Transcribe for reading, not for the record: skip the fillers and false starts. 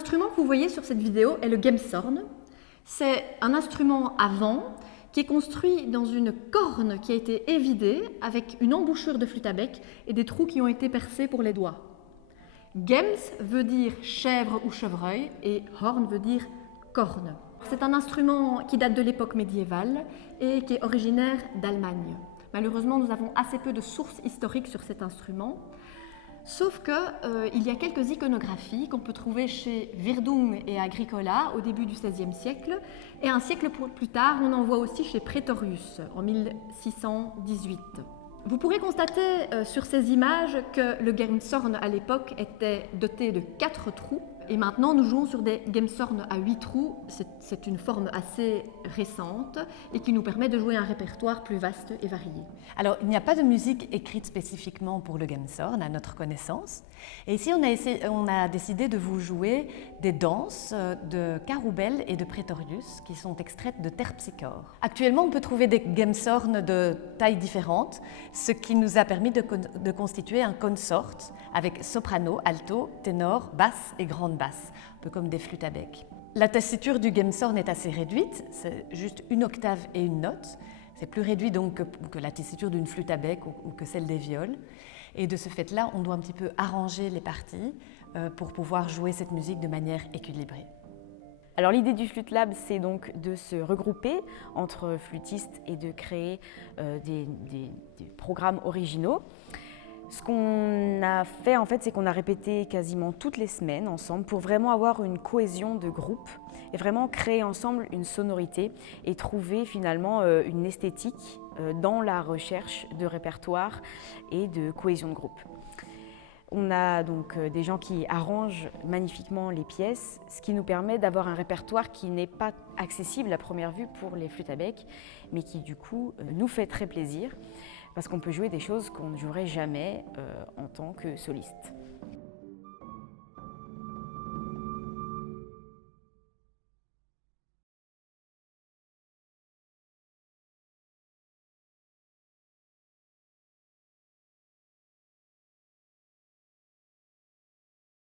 L'instrument que vous voyez sur cette vidéo est le gemshorn. C'est un instrument à vent qui est construit dans une corne qui a été évidée avec une embouchure de flûte à bec et des trous qui ont été percés pour les doigts. Gems veut dire chèvre ou chevreuil et horn veut dire corne. C'est un instrument qui date de l'époque médiévale et qui est originaire d'Allemagne. Malheureusement, nous avons assez peu de sources historiques sur cet instrument. Sauf qu'il y a quelques iconographies qu'on peut trouver chez Wirdung et Agricola au début du XVIe siècle, et un siècle plus tard, on en voit aussi chez Praetorius en 1618. Vous pourrez constater sur ces images que le gemshorn à l'époque était doté de 4 trous, et maintenant nous jouons sur des gemshorn à 8 trous. C'est une forme assez récente et qui nous permet de jouer un répertoire plus vaste et varié. Alors, il n'y a pas de musique écrite spécifiquement pour le gemshorn, à notre connaissance. Et ici, on a décidé de vous jouer des danses de Caroubel et de Praetorius qui sont extraites de Terpsichore. Actuellement, on peut trouver des gemshorn de tailles différentes, ce qui nous a permis de constituer un consort avec soprano, alto, ténor, basse et grande basse, un peu comme des flûtes à bec. La tessiture du gemshorn est assez réduite, c'est juste une octave et une note. C'est plus réduit donc que la tessiture d'une flûte à bec ou que celle des viols. Et de ce fait-là, on doit un petit peu arranger les parties pour pouvoir jouer cette musique de manière équilibrée. Alors l'idée du Flute Lab, c'est donc de se regrouper entre flûtistes et de créer des programmes originaux. Ce qu'on a fait en fait, c'est qu'on a répété quasiment toutes les semaines ensemble pour vraiment avoir une cohésion de groupe et vraiment créer ensemble une sonorité et trouver finalement une esthétique dans la recherche de répertoire et de cohésion de groupe. On a donc des gens qui arrangent magnifiquement les pièces, ce qui nous permet d'avoir un répertoire qui n'est pas accessible à première vue pour les flûtes à bec, mais qui du coup nous fait très plaisir parce qu'on peut jouer des choses qu'on ne jouerait jamais en tant que soliste.